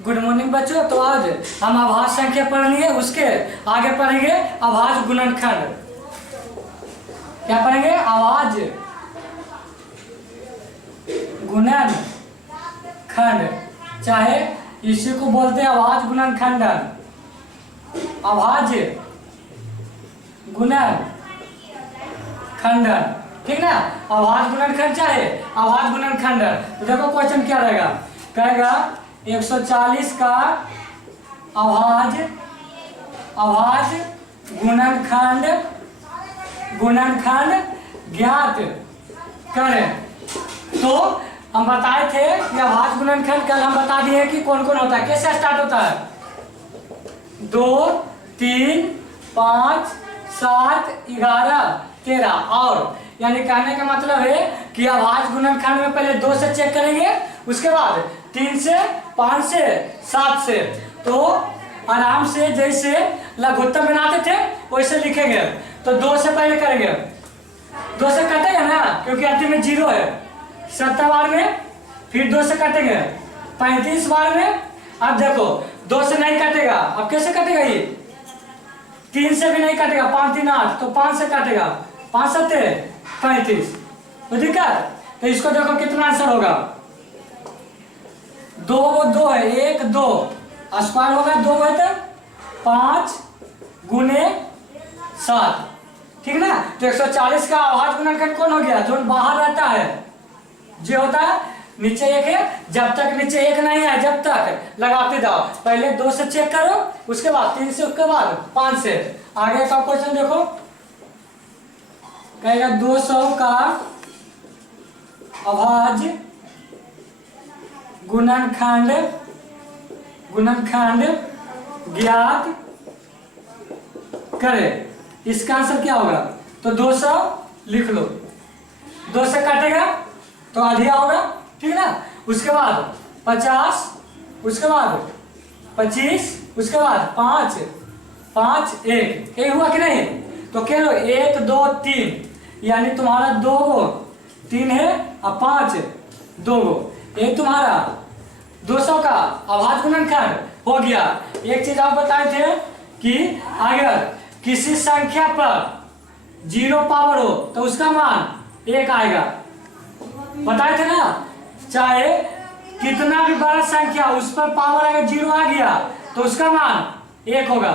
Good morning बच्चों। तो आज हम अभाज्य संख्या पढ़ लिए, उसके आगे पढ़ेंगे अभाज्य गुणनखंड। क्या पढ़ेंगे? अभाज्य गुणनखंड, चाहे इसी को बोलते हैं अभाज्य गुणनखंडन। अभाज्य गुणनखंडन, ठीक ना। अभाज्य गुणनखंड चाहे अभाज्य गुणनखंडन। तो देखो क्वेश्चन क्या रहेगा, कहेगा 140 का अभाज्य गुणनखंड ज्ञात करें। तो हम बताए थे कि अभाज्य गुणनखंड कल हम बता दिए कि कौन कौन होता है, कैसे स्टार्ट होता है। 2, 3, 5, 7, 11, 13 और यानी कहने का मतलब है कि अभाज्य गुणनखंड में पहले 2 से चेक करेंगे, उसके बाद 3 से, 5 से, 7 से। तो आराम से जैसे लघुत्तम बनाते थे वैसे लिखेंगे। तो 2 से पहले करेंगे, 2 से कटेगा ना क्योंकि अंतिम में 0 है। 70 बार में फिर 2 से कटेंगे, 35 बार में। अब देखो 2 से नहीं कटेगा, अब कैसे कटेगा ये? 3 से भी नहीं कटेगा, 5 3 8, तो 5 से कटेगा, 5 7 35। तो दिक्कत, तो इसको देखो कितना आंसर होगा। 2 है, 1 2 स्क्वायर होगा, 2 है तो 5 गुने 7, ठीक ना। तो 140 का अभाज्य गुणनखंड कौन हो गया? जो बाहर रहता है, जो होता है नीचे 1 है, जब तक नीचे 1 नहीं है जब तक लगाते जाओ। पहले 2 से चेक करो, उसके बाद 3 से, उसके बाद 5 से। आगे का क्वेश्चन देखो, कहेगा 200 का अभाज्य गुणनखंड ज्ञात करे। इसका आंसर क्या होगा? तो 200 लिख लो, 2 से काटेगा तो आधिया होगा, ठीक ना। उसके बाद 50, उसके बाद 25, उसके बाद 5 5 1, ये हुआ कि नहीं? तो कह लो 1 2 3, यानी तुम्हारा 2 गो 3 है और 5 2 गो, ये तुम्हारा 200 का अभाज्य गुणनखंड हो गया। एक चीज आप बताए थे कि अगर किसी संख्या पर 0 पावर हो तो उसका मान 1 आएगा, बताए थे ना। चाहे कितना भी बड़ा संख्या उस पर पावर अगर 0 आ गया तो उसका मान 1 होगा,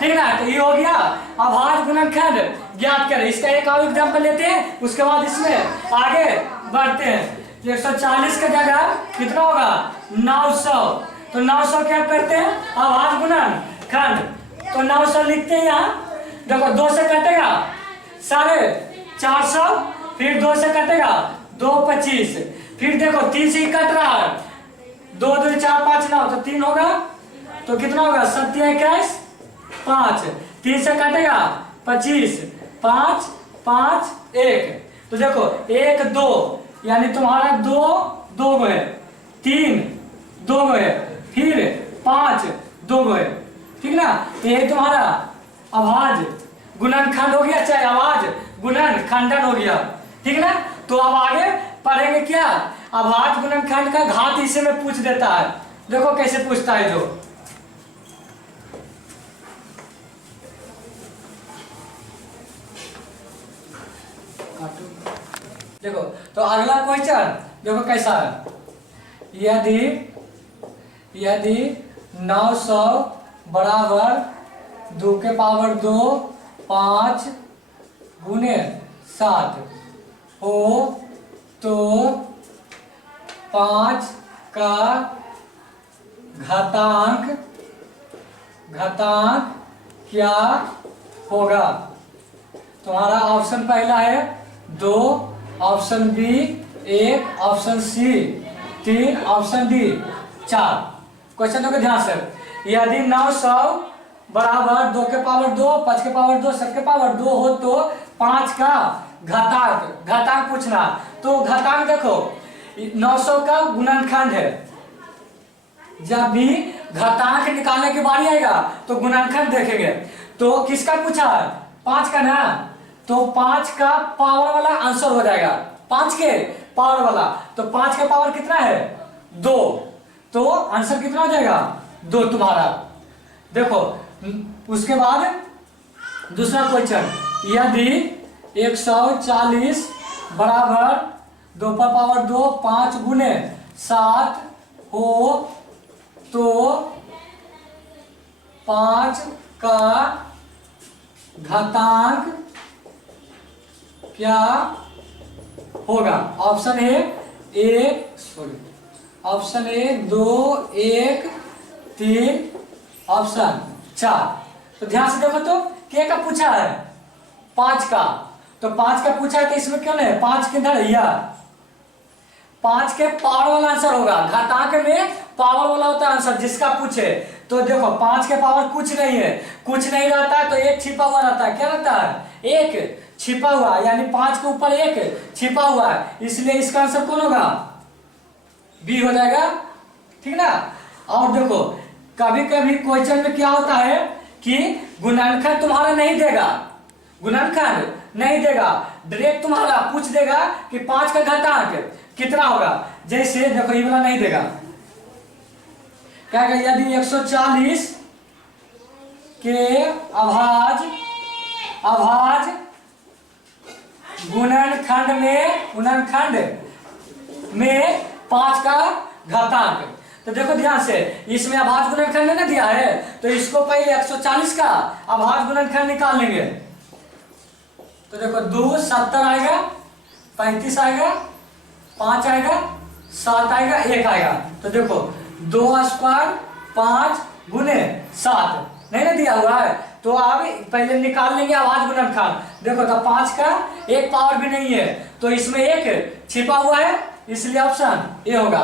ठीक ना। तो ये हो गया अभाज्य गुणनखंड ज्ञात करें। इसका एक और एग्जांपल लेते हैं, उसके बाद इसमें आगे बढ़ते हैं। 140 का जगह कितना होगा? 900। तो 900 क्या करते हैं? अभाज्य गुणनखंड। तो 900 लिखते हैं यहाँ। देखो 2 से कटेगा 450, फिर 2 से कटेगा 2 25, फिर देखो 3 से ही कट रहा है, 2 2 4 5 9, तो 3 होगा, तो कितना होगा? 7 21 5, 3 से कटेगा 25, 5 5 1। तो देखो 1 2, यानी तुम्हारा 2 2 गो है, 3 2 गो है, फिर 5 2 गो है, ठीक ना। तो ये तुम्हारा अभाज्य गुणनखंड हो गया, चाहे अभाज्य गुणनखंडन हो गया, ठीक ना। तो अब आगे पढ़ेंगे क्या? अभाज्य गुणनखंड का घात इसे में पूछ देता है। देखो कैसे पूछता है जो। देखो तो अगला क्वेश्चन देखो कैसा है। यदि 900 बराबर 2 के पावर 2 5 गुने 7 हो तो 5 का घातांक क्या होगा? तुम्हारा ऑप्शन पहला है 2, option B 1, option C 3, option D 4। Question को ध्यान से, यदि 900 बराबर 2 के पावर 2 5 के पावर 2 7 के पावर 2 हो तो 5 का घातांक पूछना। तो घातांक देखो 900 का गुणनखंड है, जब भी घातांक निकालने की बारी आएगा तो गुणनखंड देखेंगे। तो किसका पूछा है? 5 का ना, तो 5 का पावर वाला आंसर हो जाएगा, 5 के पावर वाला। तो 5 का पावर कितना है? 2, तो आंसर कितना हो जाएगा 2 तुम्हारा। देखो उसके बाद दूसरा क्वेश्चन, यदि 140 बराबर 2 पर पावर 2 5 गुने 7 हो तो 5 का घातांक क्या होगा। ऑप्शन है 2 1 3 ऑप्शन 4। तो ध्यान से देखो तो क्या का पूछा है 5 का, तो 5 का पूछा है तो इसमें क्यों नहीं 5 किधर है यह 5 के पावर वाला आंसर होगा। घातांक में पावर वाला होता है आंसर जिसका पूछे। तो देखो 5 के पावर कुछ नहीं है, कुछ नहीं रहता है तो एक छिपा हुआ रहता है। क्या रहता है एक छिपा हुआ, यानी 5 के ऊपर एक छिपा हुआ है, इसलिए इसका आंसर कौन होगा बी हो जाएगा। ठीक ना। और देखो कभी कभी क्वेश्चन में क्या होता है कि गुणनखंड तुम्हारा नहीं देगा, गुणनखंड नहीं देगा, डायरेक्ट तुम्हारा पूछ देगा कि 5 का घातांक कितना होगा। जैसे देखो ये वाला नहीं देगा, क्या कहेगा यदि 140 के अभाज्य गुणनखंड में 5 का घातांक। तो देखो ध्यान से इसमें अभाज्य गुणनखंड ना दिया है तो इसको पहले 140 का अभाज्य गुणनखंड निकाल लेंगे। तो देखो 2 70 आएगा, 35 आएगा, 5 आएगा, 7 आएगा, 1 आएगा। तो देखो 2 स्क्वायर 5 गुने 7 नहीं ना दिया हुआ है तो आप पहले निकाल लेंगे अभाज्य गुणनखंड। देखो तो 5 का एक पावर भी नहीं है तो इसमें एक छिपा हुआ है, इसलिए ऑप्शन ए होगा।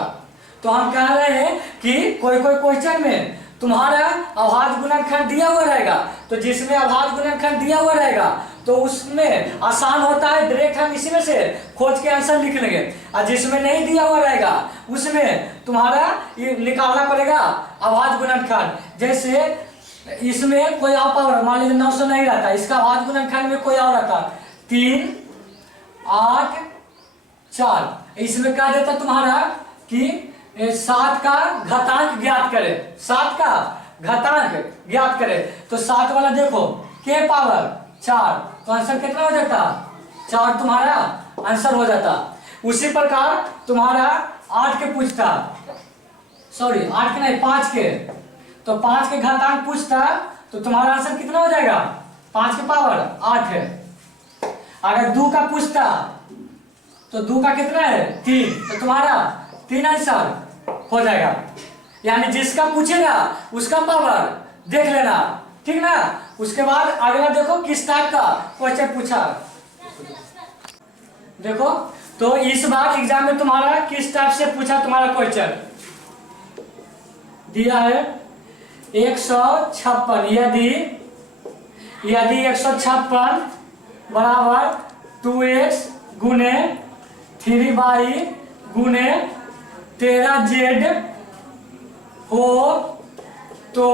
तो हम कह रहे हैं कि कोई कोई क्वेश्चन में तुम्हारा अभाज्य गुणनखंड दिया हुआ रहेगा, तो जिसमें अभाज्य गुणनखंड दिया हुआ रहेगा तो उसमें आसान होता है, डायरेक्ट हम इसी में से खोज के आंसर लिख लेंगे। और जिसमें नहीं दिया हुआ रहेगा उसमें तुम्हारा ये निकालना पड़ेगा अभाज्य गुणनखंड। जैसे इसमें कोई और पावर मान लीजिए 900 नहीं रहता, इसका अभाज्य गुणनखंड में कोई और रहता 3 8 4। इसमें क्या देता तुम्हारा कि 7 का घातांक ज्ञात करे, 7 का घातांक ज्ञात करे। तो 7 वाला देखो के पावर 4 तो आंसर कितना हो जाता 4 तुम्हारा आंसर हो जाता। उसी प्रकार तुम्हारा 8 के पूछता, सॉरी 8 के नहीं 5 के, तो 5 के घातांक पूछता तो तुम्हारा आंसर कितना हो जाएगा 5 के पावर 8 है। अगर 2 का पूछता तो 2 का कितना है 3, तो तुम्हारा 3 आंसर हो जाएगा। यानी जिसका पूछेगा उसका पावर देख लेना, ठीक ना। उसके बाद अगला देखो किस टाइप का क्वेश्चन पूछा। देखो तो इस बार एग्जाम में तुम्हारा किस टाइप से पूछा तुम्हारा क्वेश्चन दिया है 156 यदि 156 बराबर 2x गुने 3y गुने 13z हो तो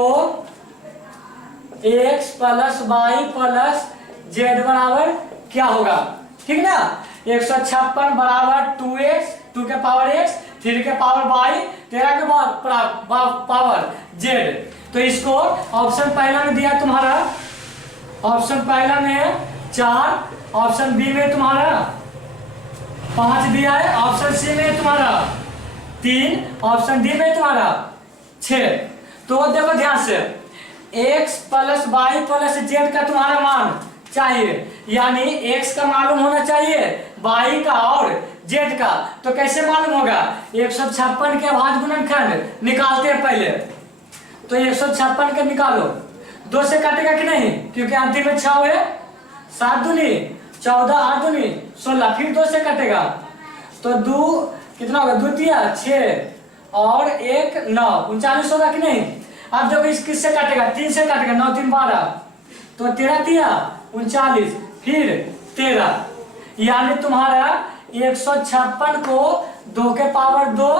x plus y plus z बराबर क्या होगा। ठीक ना। 156 बराबर 2x 2 के पावर x 3 के पावर y 13 के पावर z। तो इसको ऑप्शन पहला में दिया तुम्हारा, ऑप्शन पहला में 4, ऑप्शन बी में तुम्हारा 5 दिया है, ऑप्शन सी में तुम्हारा 3, ऑप्शन डी में तुम्हारा 6। तो देखो ध्यान से x plus y plus z का तुम्हारा मान चाहिए, यानी x का मालूम होना चाहिए y का और z का। तो कैसे मालूम होगा 156 के अभाज्य गुणनखंड निकालते हैं पहले। तो 156 के निकालो, 2 से काटेगा कि नहीं क्योंकि अंतिम में 6 है, 7 दूनी 14 8 दूनी 16, फिर 2 से कटेगा तो 2 कितना होगा 2 तिया 6 और 1 9 39 होगा कि नहीं। अब देखो इस किससे काटेगा 3 से काटेगा, 9 3 12 तो 13 तिया 39 फिर 13, यानी तुम्हारा 156 को 2 के पावर 2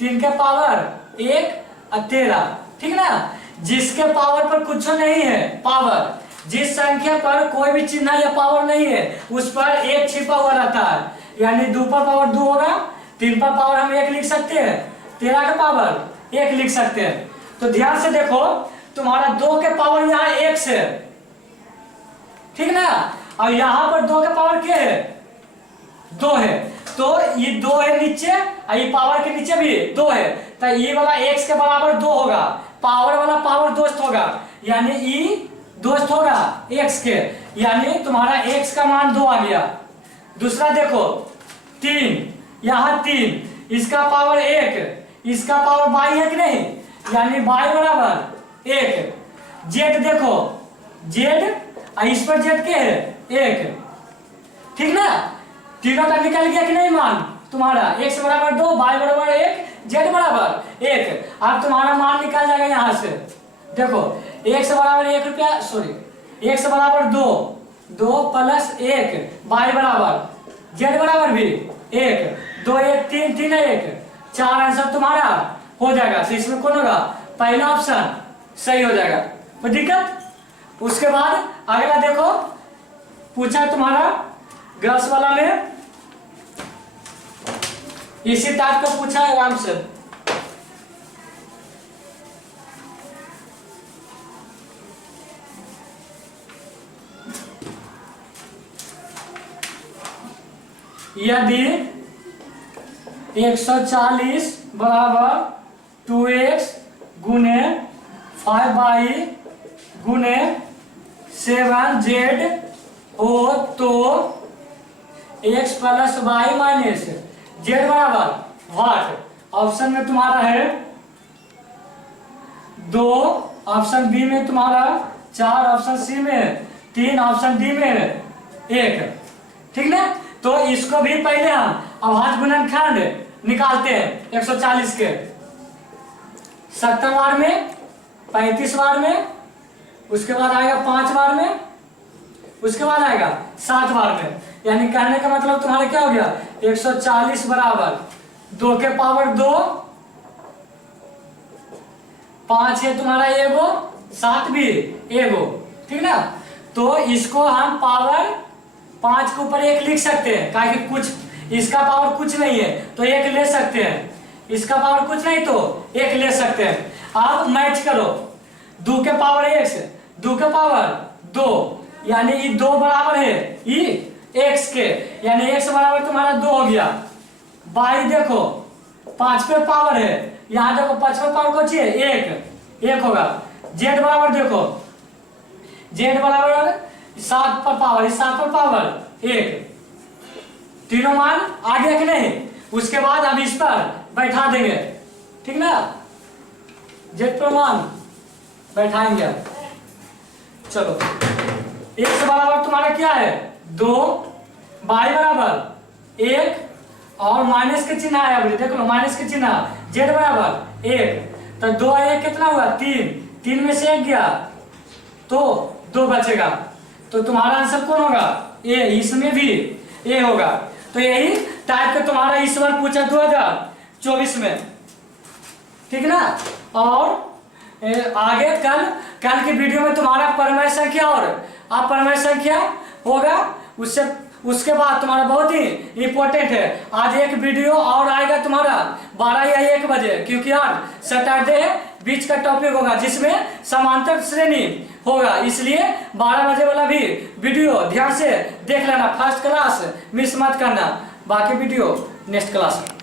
3 के पावर 1 और 13। ठीक ना। जिसके पावर पर कुछ नहीं है पावर, जिस संख्या पर कोई भी चिन्ह या पावर नहीं है उस पर 1 छिपा हुआ रहता है, यानी 2 पर पावर 2 होगा, 3 पर पावर हम 1 लिख सकते हैं, 13 का पावर 1 लिख सकते हैं। तो ध्यान से देखो, तुम्हारा 2 के पावर यहाँ x है, ठीक ना, और यहाँ पर 2 के पावर क्या है, 2 है। तो ये 2 है नीचे, और ये पावर के नीचे भी 2 है, तो ये वाला x के बराबर 2 होगा, पावर वाला पावर दोस्त होगा, यानी ई दोस्त होगा x के, यानी तुम्हारा x का मान 2 आ गया। दूसरा देखो 3, यहाँ 3, इसका पावर 1, इसका पावर y है कि नहीं, यानी y बराबर 1। z देखो, z और इस पर z क्या है 1, ठीक ना, तीनों का निकल गया कि नहीं मान तुम्हारा, x बराबर 2, y बराबर 1, z बराबर 1। अब तुम्हारा मान निकल जाएगा यहाँ से, देखो x बराबर 1 रुपया, सॉरी x बराबर 2, 2 प्लस 1, y बराबर, z बराबर भी 1, 2 1 3 3 1, 4 आंसर तुम्हारा हो जाएगा। तो इसमें कौन होगा, पहला ऑप्शन सही हो जाएगा, कोई दिक्कत। उसके बाद अगला देखो, पूछा तुम्हारा ग्रस वाला में इसी टाइप का पूछा है आराम से। यदि 140 बराबर 2x गुने 5y गुने 7z हो तो x plus Y minus Z बराबर व्हाट। ऑप्शन में तुम्हारा है 2, ऑप्शन बी में तुम्हारा 4, ऑप्शन सी में 3, ऑप्शन डी में 1, ठीक ना। तो इसको भी पहले हम अभाज्य गुणनखंड निकालते हैं 140 के, 70 बार में, 35 बार में, उसके बाद आएगा 5 बार में, उसके बाद आएगा 7 बार में। यानी कहने का मतलब तुम्हारा क्या हो गया, 140 बराबर 2 के पावर 2, 5 है तुम्हारा एगो, 7 भी एगो, ठीक ना। तो इसको हम पावर 5 के ऊपर 1 लिख सकते हैं, काहे कि कुछ इसका पावर कुछ नहीं है तो 1 ले सकते हैं, इसका पावर कुछ नहीं तो 1 ले सकते हैं। अब मैच करो, 2 के पावर x, 2 के पावर 2, यानी ये 2 बराबर है ये x के, यानी x बराबर तुम्हारा 2 हो गया। y देखो 5 पे पावर है, यहाँ देखो 5 पे पावर कौन सी है 1 होगा। z बराबर देखो, z बराबर 7 पर पावर, 7 पर पावर 1, तीनों मान आ गया कि नहीं। उसके बाद अब इस पर बैठा देंगे, ठीक ना, z पर मान बैठाएंगे। चलो x बराबर तुम्हारा क्या है 2, y बराबर 1 और माइनस के चिन्ह है, अभी देख लो माइनस के चिन्ह, z बराबर 1, तो 2 और 1 कितना हुआ 3, 3 में से 1 गया तो 2 बचेगा। तो तुम्हारा आंसर कौन होगा ए, इसमें भी ए होगा। तो यही टाइप का तुम्हारा इस बार पूछा 2024 में, ठीक ना। और आगे कल की वीडियो में तुम्हारा परिमेय संख्या और अपरिमेय संख्या होगा, उसके बाद तुम्हारा बहुत ही इंपॉर्टेंट है, आज एक वीडियो और आएगा तुम्हारा 12 या 1 बजे, क्योंकि आज सैटरडे बीच का टॉपिक होगा जिसमें समांतर श्रेणी होगा, इसलिए 12 बजे वाला भी वीडियो ध्यान से देख लेना। फर्स्ट क्लास मिस मत करना, बाकी वीडियो नेक्स्ट क्लास में।